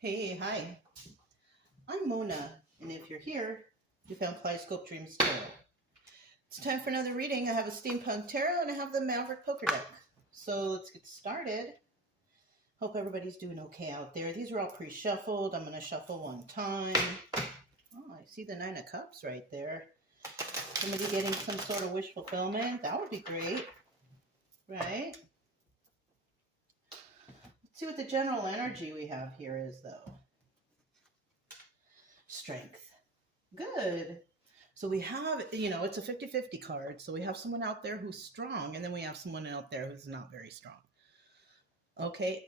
Hey, hi. I'm Mona, and if you're here, you found Kaleidoscope Dreams Tarot. It's time for another reading. I have a Steampunk Tarot and I have the Maverick Poker Deck. So let's get started. Hope everybody's doing okay out there. These are all pre-shuffled. I'm going to shuffle one time. Oh, I see the Nine of Cups right there. Somebody getting some sort of wish fulfillment. That would be great, right? Let's see what the general energy we have here is, though. Strength. Good. So we have, it's a 50-50 card. So we have someone out there who's strong, and then we have someone out there who's not very strong. Okay.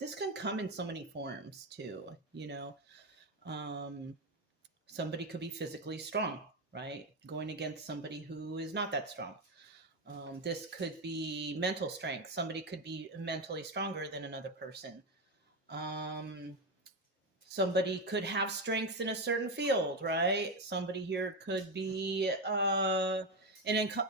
This can come in so many forms too, somebody could be physically strong, right? Going against somebody who is not that strong. This could be mental strength. Somebody could be mentally stronger than another person. Somebody could have strengths in a certain field, right? Somebody here could be an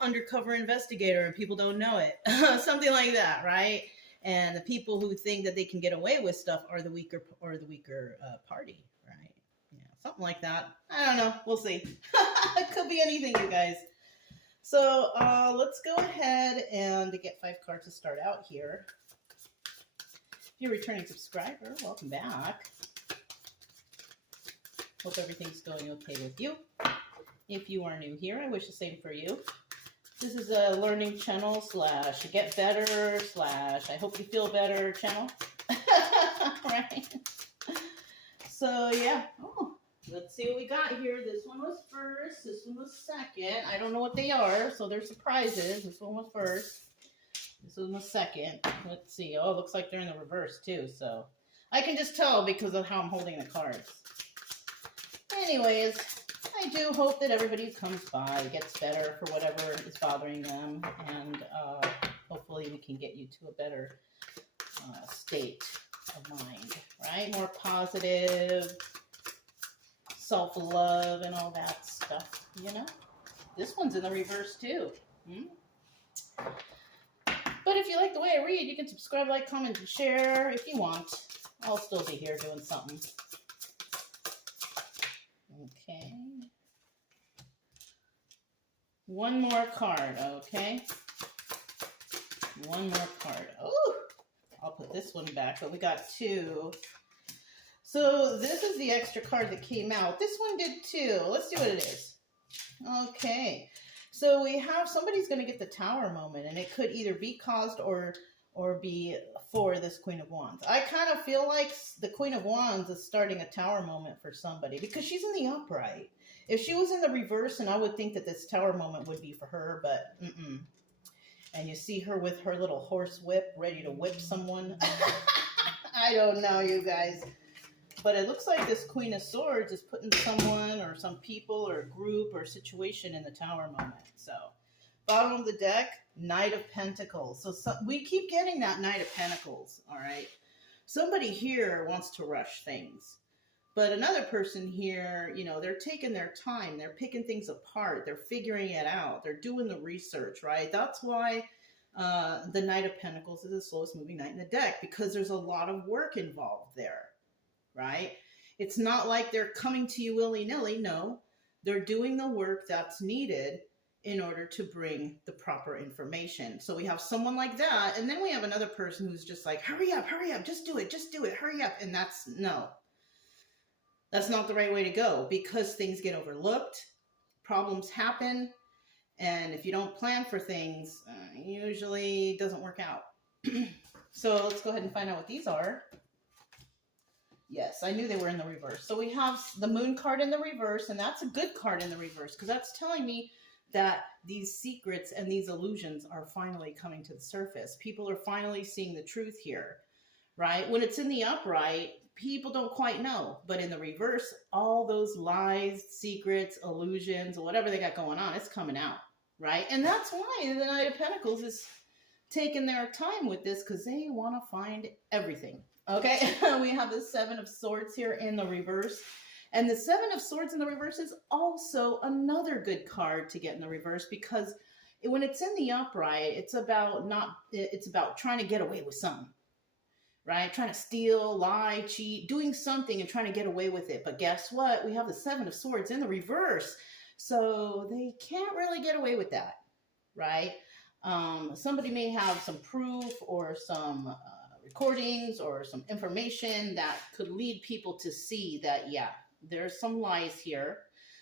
undercover investigator and people don't know it. Something like that, right? And the people who think that they can get away with stuff are the weaker party, right? Yeah, something like that. I don't know. We'll see. It could be anything, you guys. So let's go ahead and get 5 cards to start out here. If you're a returning subscriber, welcome back. Hope everything's going okay with you. If you are new here, I wish the same for you. This is a learning channel / get better / I hope you feel better channel. Right? So yeah. Oh, let's see what we got here. This one was first. This one was second. I don't know what they are, so they're surprises. This one was first. This one was second. Let's see. Oh, it looks like they're in the reverse too. So I can just tell because of how I'm holding the cards. Anyways, I do hope that everybody who comes by gets better for whatever is bothering them, and hopefully we can get you to a better state of mind, right? More positive, self-love, and all that stuff, This one's in the reverse, too. But if you like the way I read, you can subscribe, like, comment, and share if you want. I'll still be here doing something. Okay. One more card, okay? One more card. Oh, I'll put this one back, but we got 2. So this is the extra card that came out. This one did too. Let's see what it is. Okay. So we have somebody's going to get the Tower moment, and it could either be caused or be for this Queen of Wands. I kind of feel like the Queen of Wands is starting a Tower moment for somebody because she's in the upright. If she was in the reverse, and I would think that this Tower moment would be for her, but And you see her with her little horse whip ready to whip someone. I don't know, you guys. But it looks like this Queen of Swords is putting someone or some people or group or situation in the Tower moment. So bottom of the deck, Knight of Pentacles. So we keep getting that Knight of Pentacles, all right? Somebody here wants to rush things. But another person here, they're taking their time. They're picking things apart. They're figuring it out. They're doing the research, right? That's why the Knight of Pentacles is the slowest moving knight in the deck, because there's a lot of work involved there, right? It's not like they're coming to you willy-nilly. No, they're doing the work that's needed in order to bring the proper information. So we have someone like that, and then we have another person who's just like, hurry up, just do it, hurry up. And that's not the right way to go, because things get overlooked, problems happen, and if you don't plan for things, usually it doesn't work out. So let's go ahead and find out what these are. Yes, I knew they were in the reverse. So we have the Moon card in the reverse, and that's a good card in the reverse, because that's telling me that these secrets and these illusions are finally coming to the surface. People are finally seeing the truth here, right? When it's in the upright, people don't quite know. But in the reverse, all those lies, secrets, illusions, whatever they got going on, it's coming out, right? And that's why the Knight of Pentacles is taking their time with this, because they want to find everything, okay? We have the Seven of Swords here in the reverse. And the Seven of Swords in the reverse is also another good card to get in the reverse, because when it's in the upright, it's about trying to get away with something, right? Trying to steal, lie, cheat, doing something and trying to get away with it. But guess what? We have the Seven of Swords in the reverse. So they can't really get away with that, right? Somebody may have some proof or some recordings or some information that could lead people to see that, yeah, there's some lies here.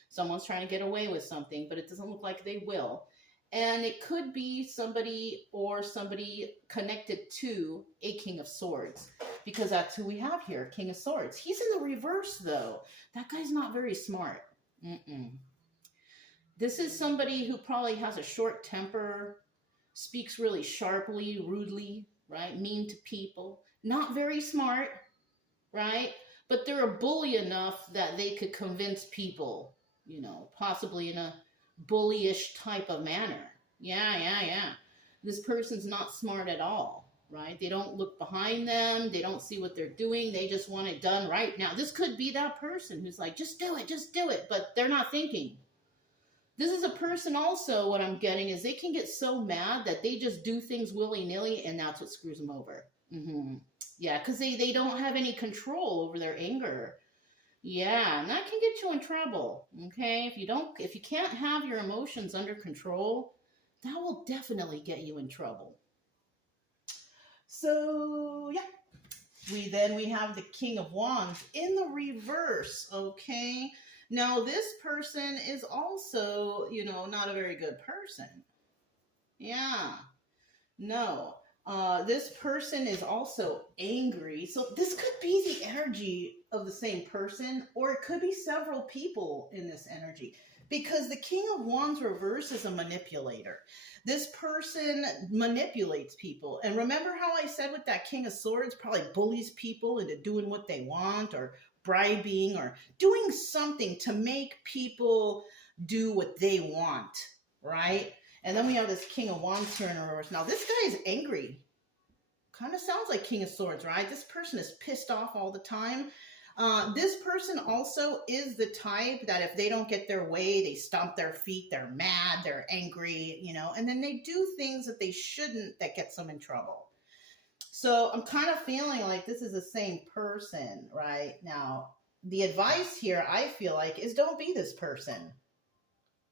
Someone's trying to get away with something, but it doesn't look like they will. And it could be somebody or somebody connected to a King of Swords, because that's who we have here, King of Swords. He's in the reverse, though. That guy's not very smart. This is somebody who probably has a short temper, speaks really sharply, rudely, right? Mean to people. Not very smart, right? But they're a bully enough that they could convince people, you know, possibly in a bullyish type of manner. Yeah. This person's not smart at all, right? They don't look behind them. They don't see what they're doing. They just want it done right now. This could be that person who's like, just do it. But they're not thinking. This is a person also, what I'm getting is they can get so mad that they just do things willy-nilly, and that's what screws them over. Yeah, because they don't have any control over their anger. Yeah, and that can get you in trouble, okay? If you can't have your emotions under control, that will definitely get you in trouble. So, yeah. We have the King of Wands in the reverse, okay? Now, this person is also, you know, not a very good person. Yeah. No. This person is also angry. So this could be the energy of the same person, or it could be several people in this energy, because the King of Wands reverse is a manipulator. This person manipulates people. And remember how I said with that King of Swords, probably bullies people into doing what they want, or bribing, or doing something to make people do what they want, right? And then we have this King of Wands here in reverse. Now, this guy is angry. Kind of sounds like King of Swords, right? This person is pissed off all the time. This person also is the type that if they don't get their way, they stomp their feet, they're mad, they're angry, you know, and then they do things that they shouldn't that gets them in trouble. So I'm kind of feeling like this is the same person, right? Now, the advice here, I feel like, is don't be this person.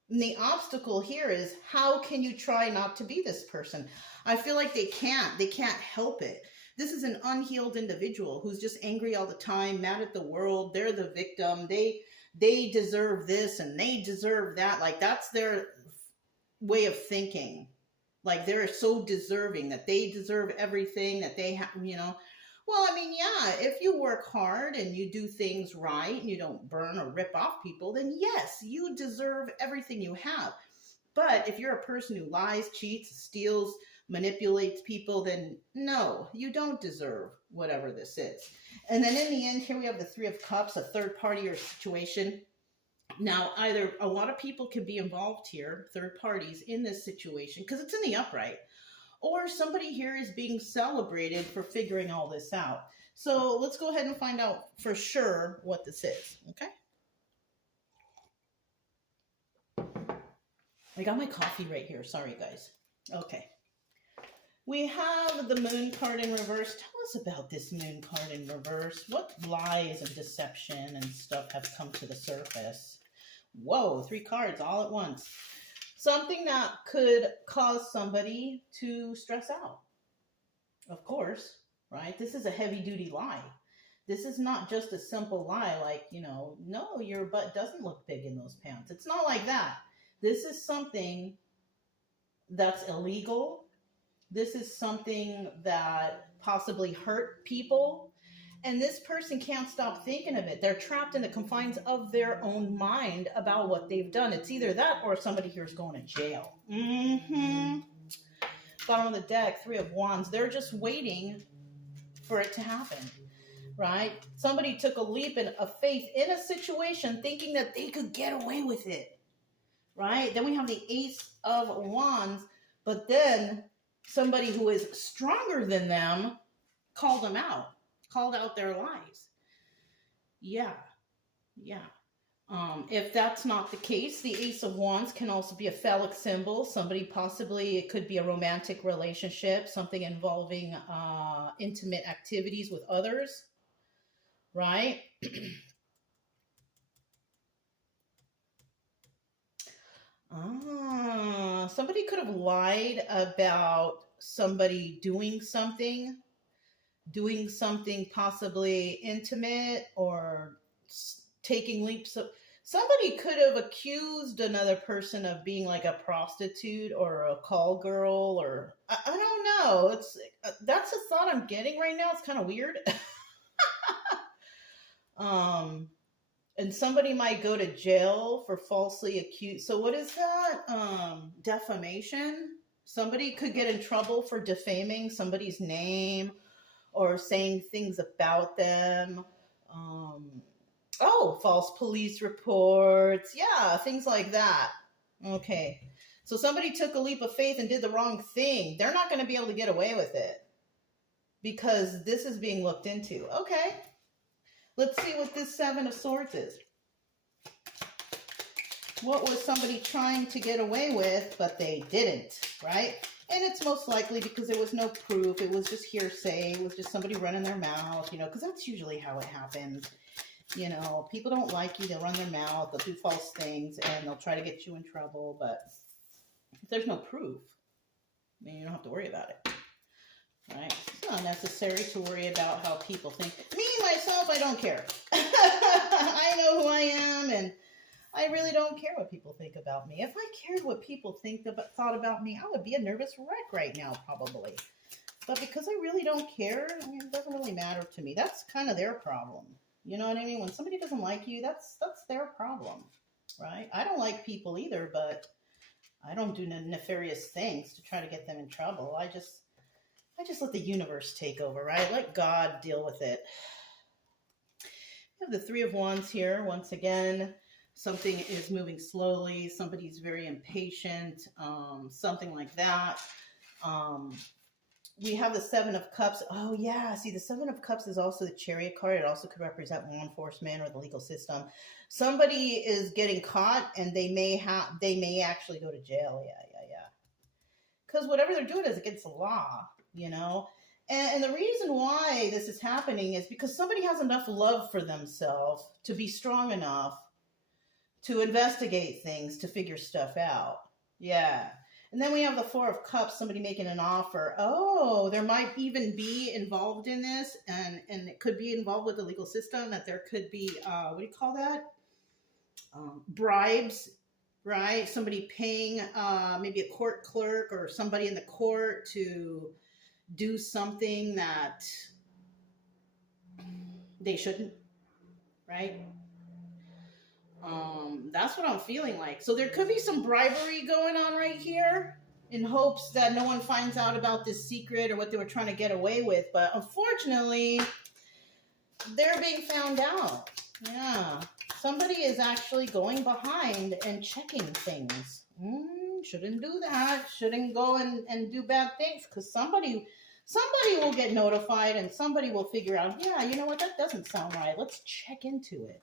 And the obstacle here is, how can you try not to be this person? I feel like they can't help it. This is an unhealed individual who's just angry all the time, mad at the world. They're the victim. They deserve this and they deserve that. Like, that's their way of thinking. Like, they're so deserving that they deserve everything that they have, you know. Well, I mean, yeah, if you work hard and you do things right and you don't burn or rip off people, then yes, you deserve everything you have. But if you're a person who lies, cheats, steals, manipulates people, then no, you don't deserve whatever this is. And then in the end, here we have the Three of Cups, a third party or situation. Now, either a lot of people can be involved here, third parties, in this situation, because it's in the upright, or somebody here is being celebrated for figuring all this out. So let's go ahead and find out for sure what this is, okay? I got my coffee right here. Sorry, guys. Okay. We have the Moon card in reverse. Tell us about this Moon card in reverse. What lies and deception and stuff have come to the surface? Whoa, 3 cards all at once. Something that could cause somebody to stress out. Of course, right? This is a heavy-duty lie. This is not just a simple lie like, you know, no, your butt doesn't look big in those pants. It's not like that. This is something that's illegal. This is something that possibly hurt people. And this person can't stop thinking of it. They're trapped in the confines of their own mind about what they've done. It's either that or somebody here is going to jail. Bottom of the deck, 3 of Wands. They're just waiting for it to happen, right? Somebody took a leap of faith in a situation thinking that they could get away with it, right? Then we have the Ace of Wands, but then somebody who is stronger than them called them out. Called out their lies. Yeah. If that's not the case, the Ace of Wands can also be a phallic symbol. Somebody possibly, it could be a romantic relationship, something involving intimate activities with others, right? Somebody could have lied about somebody doing something possibly intimate or taking leaps of. Somebody could have accused another person of being like a prostitute or a call girl, or I don't know. It's that's a thought I'm getting right now. It's kind of weird. um, and somebody might go to jail for falsely accused. So what is that? Defamation. Somebody could get in trouble for defaming somebody's name or saying things about them. False police reports. Yeah, things like that. Okay. So somebody took a leap of faith and did the wrong thing. They're not going to be able to get away with it because this is being looked into. Okay. Let's see what this Seven of Swords is. What was somebody trying to get away with, but they didn't, right? And it's most likely because there was no proof. It was just hearsay. It was just somebody running their mouth, because that's usually how it happens. People don't like you. They'll run their mouth. They'll do false things, and they'll try to get you in trouble. But if there's no proof, then you don't have to worry about it, right? It's not necessary to worry about how people think. Me, myself, I don't care. I know who I am, and I really don't care what people think about me. If I cared what people thought about me, I would be a nervous wreck right now, probably. But because I really don't care, it doesn't really matter to me. That's kind of their problem. You know what I mean? When somebody doesn't like you, that's their problem, right? I don't like people either, but I don't do nefarious things to try to get them in trouble. I just let the universe take over, right? Let God deal with it. We have the Three of Wands here. Once again, something is moving slowly. Somebody's very impatient, something like that. We have the Seven of Cups. Oh, yeah. See, the Seven of Cups is also the Chariot card. It also could represent law enforcement or the legal system. Somebody is getting caught, and they may actually go to jail. Yeah. Because whatever they're doing is against the law, And the reason why this is happening is because somebody has enough love for themselves to be strong enough to investigate things, to figure stuff out. Yeah. And then we have the Four of Cups, somebody making an offer. Oh, there might even be involved in this, and it could be involved with the legal system, that there could be, what do you call that? Bribes, right? Somebody paying maybe a court clerk or somebody in the court to do something that they shouldn't, right? That's what I'm feeling like. So there could be some bribery going on right here in hopes that no one finds out about this secret or what they were trying to get away with. But unfortunately, they're being found out. Yeah. Somebody is actually going behind and checking things. Shouldn't do that. Shouldn't go and do bad things, because somebody will get notified and somebody will figure out, yeah, you know what, that doesn't sound right. Let's check into it.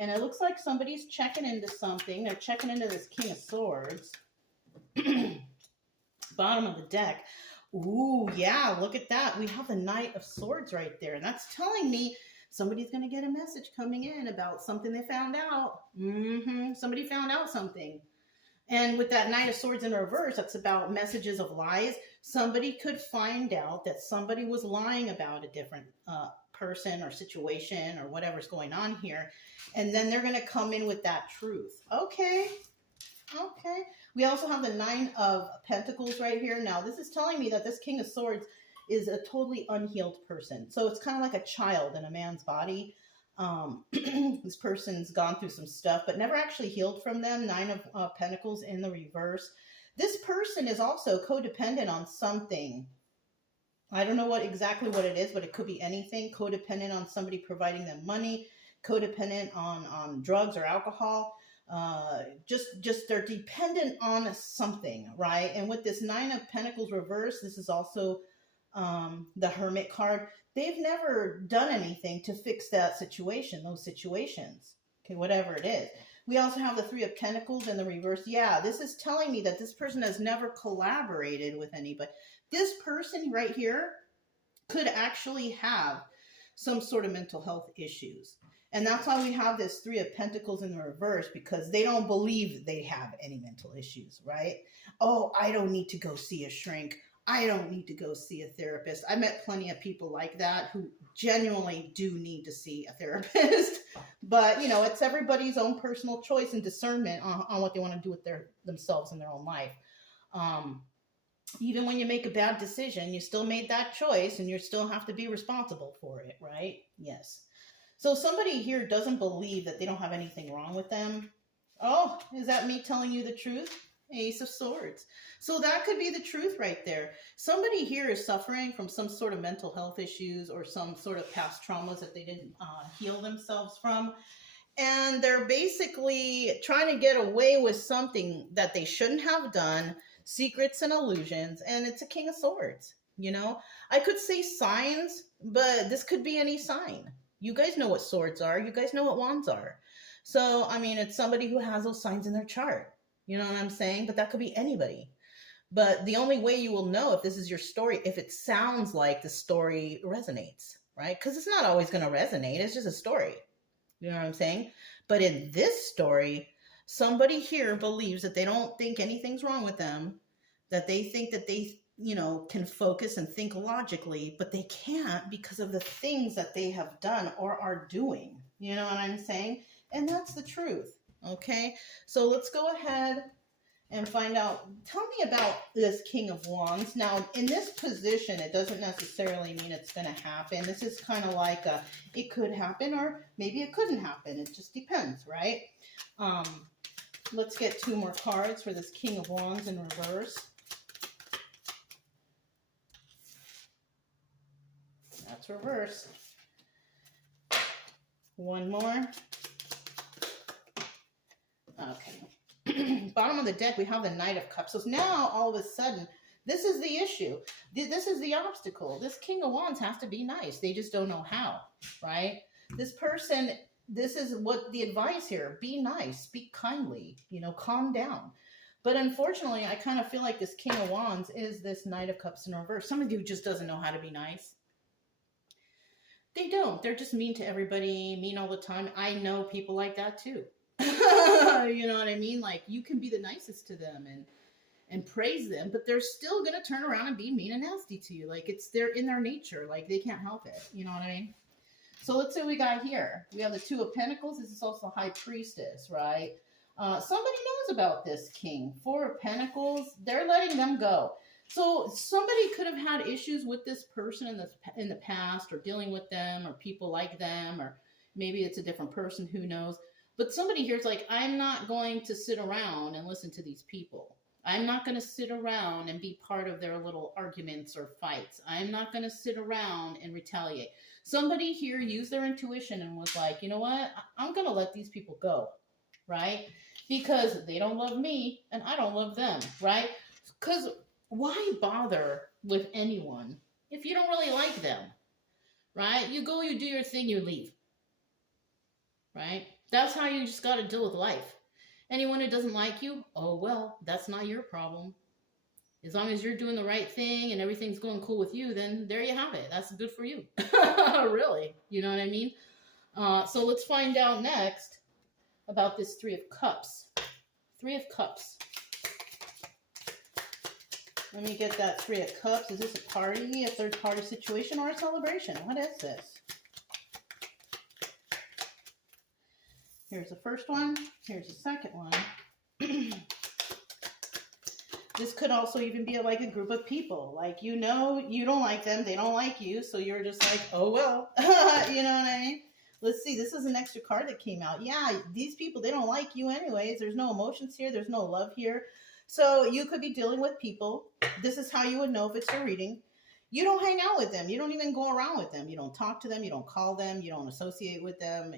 And it looks like somebody's checking into something. They're checking into this King of Swords. Bottom of the deck. Ooh, yeah, look at that. We have the Knight of Swords right there. And that's telling me somebody's going to get a message coming in about something they found out. Somebody found out something. And with that Knight of Swords in reverse, that's about messages of lies. Somebody could find out that somebody was lying about a different person or situation or whatever's going on here. And then they're going to come in with that truth. Okay. We also have the Nine of Pentacles right here. Now, this is telling me that this King of Swords is a totally unhealed person. So it's kind of like a child in a man's body. This person's gone through some stuff, but never actually healed from them. Nine of Pentacles in the reverse. This person is also codependent on something. I don't know exactly what it is, but it could be anything. Codependent on somebody providing them money. Codependent on drugs or alcohol. Just they're dependent on something, right? And with this Nine of Pentacles reverse, this is also the Hermit card. They've never done anything to fix that situation, those situations. Okay, whatever it is. We also have the Three of Pentacles in the reverse. Yeah, this is telling me that this person has never collaborated with anybody. This person right here could actually have some sort of mental health issues. And that's why we have this Three of Pentacles in the reverse, because they don't believe they have any mental issues, right? Oh, I don't need to go see a shrink. I don't need to go see a therapist. I met plenty of people like that who genuinely do need to see a therapist. But, you know, it's everybody's own personal choice and discernment on what they want to do with themselves in their own life. Even when you make a bad decision, you still made that choice and you still have to be responsible for it, right? Yes. So somebody here doesn't believe that they don't have anything wrong with them. Oh, is that me telling you the truth? Ace of Swords. So that could be the truth right there. Somebody here is suffering from some sort of mental health issues or some sort of past traumas that they didn't heal themselves from. And they're basically trying to get away with something that they shouldn't have done, secrets and illusions, and it's a King of Swords. You know, I could say signs, but this could be any sign. You guys know what swords are. You guys know what wands are. So, I mean, it's somebody who has those signs in their chart. You know what I'm saying? But that could be anybody. But the only way you will know if this is your story, if it sounds like the story resonates, right? Because it's not always going to resonate. It's just a story. You know what I'm saying? But in this story, somebody here believes that they don't think anything's wrong with them, that they think that they, you know, can focus and think logically, but they can't because of the things that they have done or are doing. You know what I'm saying? And that's the truth. Okay, so let's go ahead and find out. Tell me about this King of Wands. Now, in this position, it doesn't necessarily mean it's going to happen. This is kind of like it could happen or maybe it couldn't happen. It just depends, right? Let's get 2 more cards for this King of Wands in reverse. That's reverse. 1 more. Okay. Bottom of the deck, we have the Knight of Cups. So now, all of a sudden, this is the issue. This is the obstacle. This King of Wands has to be nice. They just don't know how, right? This person, this is what the advice here. Be nice. Speak kindly. You know, calm down. But unfortunately, I kind of feel like this King of Wands is this Knight of Cups in reverse. Somebody who just doesn't know how to be nice. They don't. They're just mean to everybody, mean all the time. I know people like that too. You know what I mean? Like, you can be the nicest to them and praise them, but they're still going to turn around and be mean and nasty to you. Like, it's in their nature. Like, they can't help it. You know what I mean? So let's see what we got here. We have the 2 of Pentacles. This is also High Priestess, right? Somebody knows about this king. 4 of Pentacles. They're letting them go. So somebody could have had issues with this person in the past, or dealing with them, or people like them, or maybe it's a different person. Who knows? But somebody here is like, I'm not going to sit around and listen to these people. I'm not going to sit around and be part of their little arguments or fights. I'm not going to sit around and retaliate. Somebody here used their intuition and was like, you know what? I'm going to let these people go, right? Because they don't love me and I don't love them, right? Because why bother with anyone if you don't really like them, right? You go, you do your thing, you leave, right? That's how you just got to deal with life. Anyone who doesn't like you, oh, well, that's not your problem. As long as you're doing the right thing and everything's going cool with you, then there you have it. That's good for you. Really. You know what I mean? So let's find out next about this 3 of Cups. 3 of Cups. Let me get that 3 of Cups. Is this a party, a third-party situation, or a celebration? What is this? Here's the first one. Here's the second one. This could also even be like a group of people. Like, you know, you don't like them. They don't like you. So you're just like, oh, well. You know what I mean? Let's see. This is an extra card that came out. Yeah, these people, they don't like you anyways. There's no emotions here. There's no love here. So you could be dealing with people. This is how you would know if it's your reading. You don't hang out with them. You don't even go around with them. You don't talk to them. You don't call them. You don't associate with them.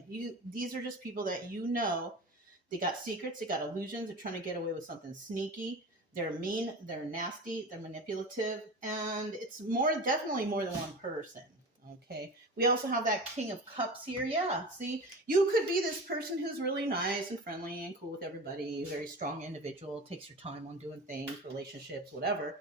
These are just people that you know. They got secrets. They got illusions. They're trying to get away with something sneaky. They're mean. They're nasty. They're manipulative. And it's definitely more than one person. Okay. We also have that King of Cups here. Yeah. See, you could be this person who's really nice and friendly and cool with everybody, very strong individual, takes your time on doing things, relationships, whatever.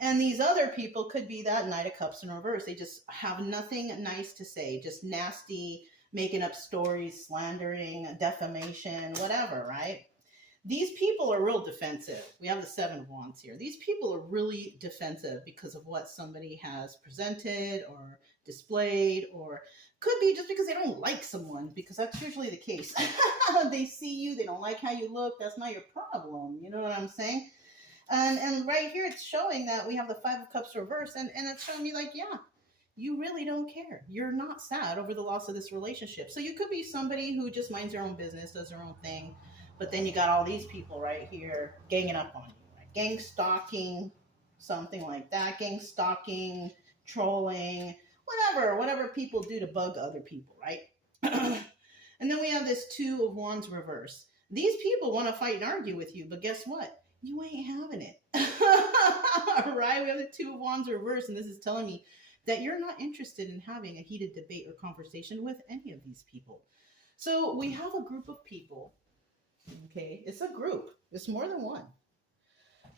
And these other people could be that Knight of Cups in reverse. They just have nothing nice to say, just nasty, making up stories, slandering, defamation, whatever, right? These people are real defensive. We have the Seven of Wands here. These people are really defensive because of what somebody has presented or displayed, or could be just because they don't like someone, because that's usually the case. They see you, they don't like how you look. That's not your problem. You know what I'm saying? And right here, it's showing that we have the Five of Cups reversed, and it's showing me like, yeah, you really don't care. You're not sad over the loss of this relationship. So you could be somebody who just minds their own business, does their own thing, but then you got all these people right here ganging up on you, right? Gang stalking, something like that. Gang stalking, trolling, whatever people do to bug other people, right? And then we have this Two of Wands reverse. These people want to fight and argue with you, but guess what? You ain't having it. Right? We have the Two of Wands reverse, and this is telling me that you're not interested in having a heated debate or conversation with any of these people. So we have a group of people, okay? It's a group. It's more than one,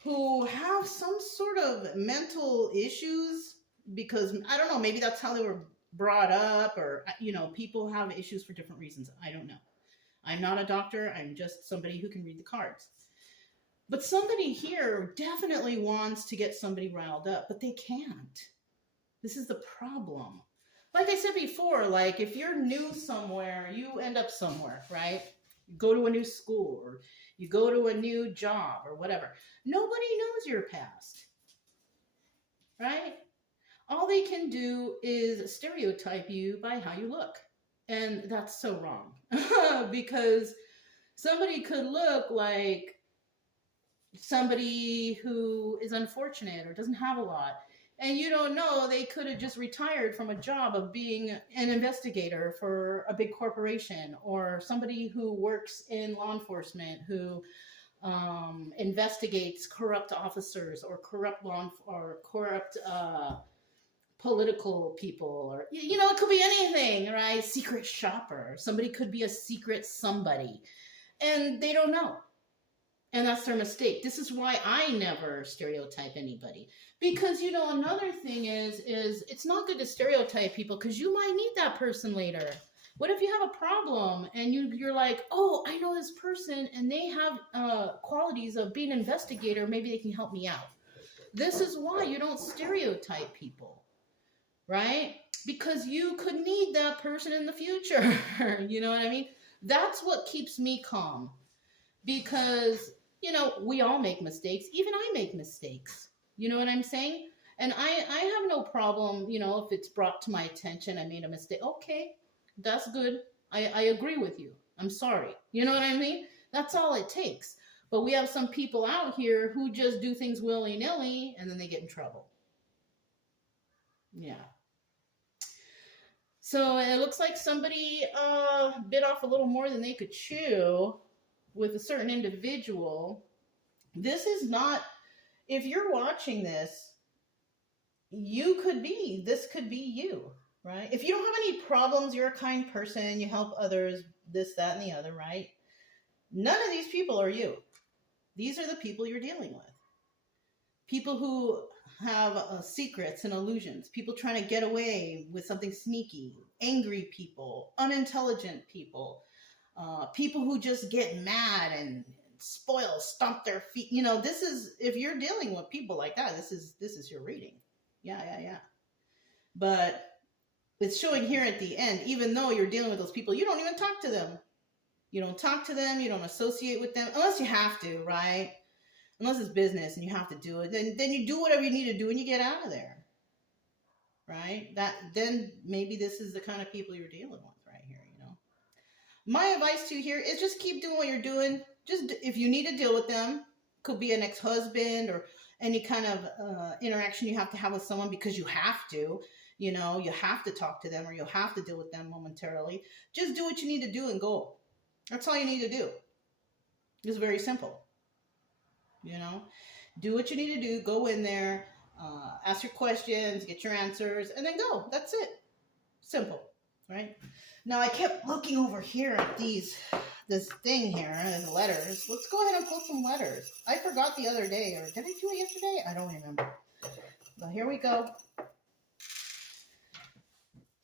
who have some sort of mental issues because, I don't know, maybe that's how they were brought up, or, you know, people have issues for different reasons. I don't know. I'm not a doctor. I'm just somebody who can read the cards. But somebody here definitely wants to get somebody riled up, but they can't. This is the problem. Like I said before, like if you're new somewhere, you end up somewhere, right? You go to a new school, or you go to a new job, or whatever. Nobody knows your past, right? All they can do is stereotype you by how you look. And that's so wrong. Because somebody could look like somebody who is unfortunate or doesn't have a lot, and you don't know they could have just retired from a job of being an investigator for a big corporation, or somebody who works in law enforcement who investigates corrupt officers or corrupt political people, or you know, it could be anything, right? Secret shopper. Somebody could be a secret somebody, and they don't know. And that's their mistake. This is why I never stereotype anybody. Because, you know, another thing is it's not good to stereotype people, because you might need that person later. What if you have a problem and you're like, oh, I know this person and they have qualities of being an investigator. Maybe they can help me out. This is why you don't stereotype people, right? Because you could need that person in the future. You know what I mean? That's what keeps me calm. Because, you know, we all make mistakes. Even I make mistakes. You know what I'm saying? And I have no problem, you know, if it's brought to my attention, I made a mistake. Okay, that's good. I agree with you. I'm sorry. You know what I mean? That's all it takes. But we have some people out here who just do things willy-nilly, and then they get in trouble. Yeah. So it looks like somebody bit off a little more than they could chew with a certain individual. This is not, if you're watching this, this could be you, right? If you don't have any problems, you're a kind person, you help others, this, that, and the other, right? None of these people are you. These are the people you're dealing with. People who have secrets and illusions, people trying to get away with something sneaky, angry people, unintelligent people, people who just get mad and spoil, stomp their feet. You know, this is, if you're dealing with people like that, this is your reading. Yeah. But it's showing here at the end, even though you're dealing with those people, you don't even talk to them. You don't talk to them. You don't associate with them unless you have to, right? Unless it's business and you have to do it. Then you do whatever you need to do and you get out of there, right? Then maybe this is the kind of people you're dealing with right here, you know? My advice to you here is just keep doing what you're doing. Just if you need to deal with them, could be an ex-husband or any kind of interaction you have to have with someone because you have to, you know, you have to talk to them or you'll have to deal with them momentarily. Just do what you need to do and go. That's all you need to do. It's very simple. You know, do what you need to do. Go in there, ask your questions, get your answers, and then go. That's it. Simple, right? Now I kept looking over here at this thing here and letters. Let's go ahead and pull some letters. I forgot the other day, or did I do it yesterday? I don't remember. So here we go.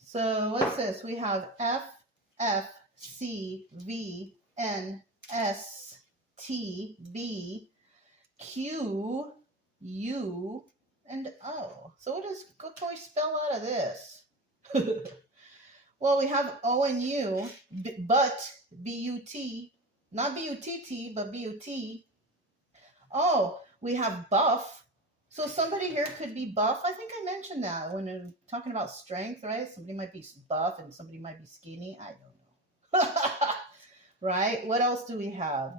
So what's this? We have F, F, C, V, N, S, T, B, Q, U, and O. So what can we spell out of this? Well, we have O and U, but, B-U-T, not B-U-T-T, but B-U-T. Oh, we have buff. So somebody here could be buff. I think I mentioned that when I'm talking about strength, right? Somebody might be buff and somebody might be skinny. I don't know. Right? What else do we have?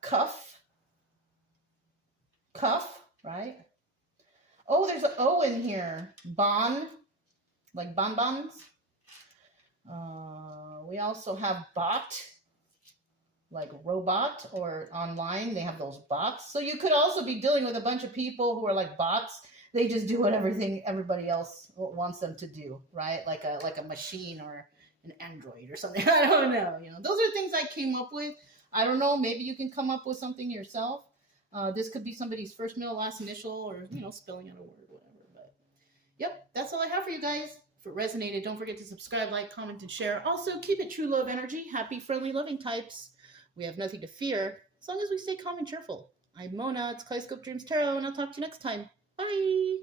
Cuff, right? Oh, there's an O in here. Bon, like bonbons. We also have bot, like robot, or online. They have those bots. So you could also be dealing with a bunch of people who are like bots. They just do what everybody else wants them to do, right? Like a machine or an android or something. I don't know. You know, those are things I came up with. I don't know. Maybe you can come up with something yourself. This could be somebody's first, middle, last initial, or, you know, spelling out a word, whatever. But, yep, that's all I have for you guys. If it resonated, don't forget to subscribe, like, comment, and share. Also, keep it true love energy. Happy, friendly, loving types. We have nothing to fear, as long as we stay calm and cheerful. I'm Mona. It's Kaleidoscope Dreams Tarot, and I'll talk to you next time. Bye!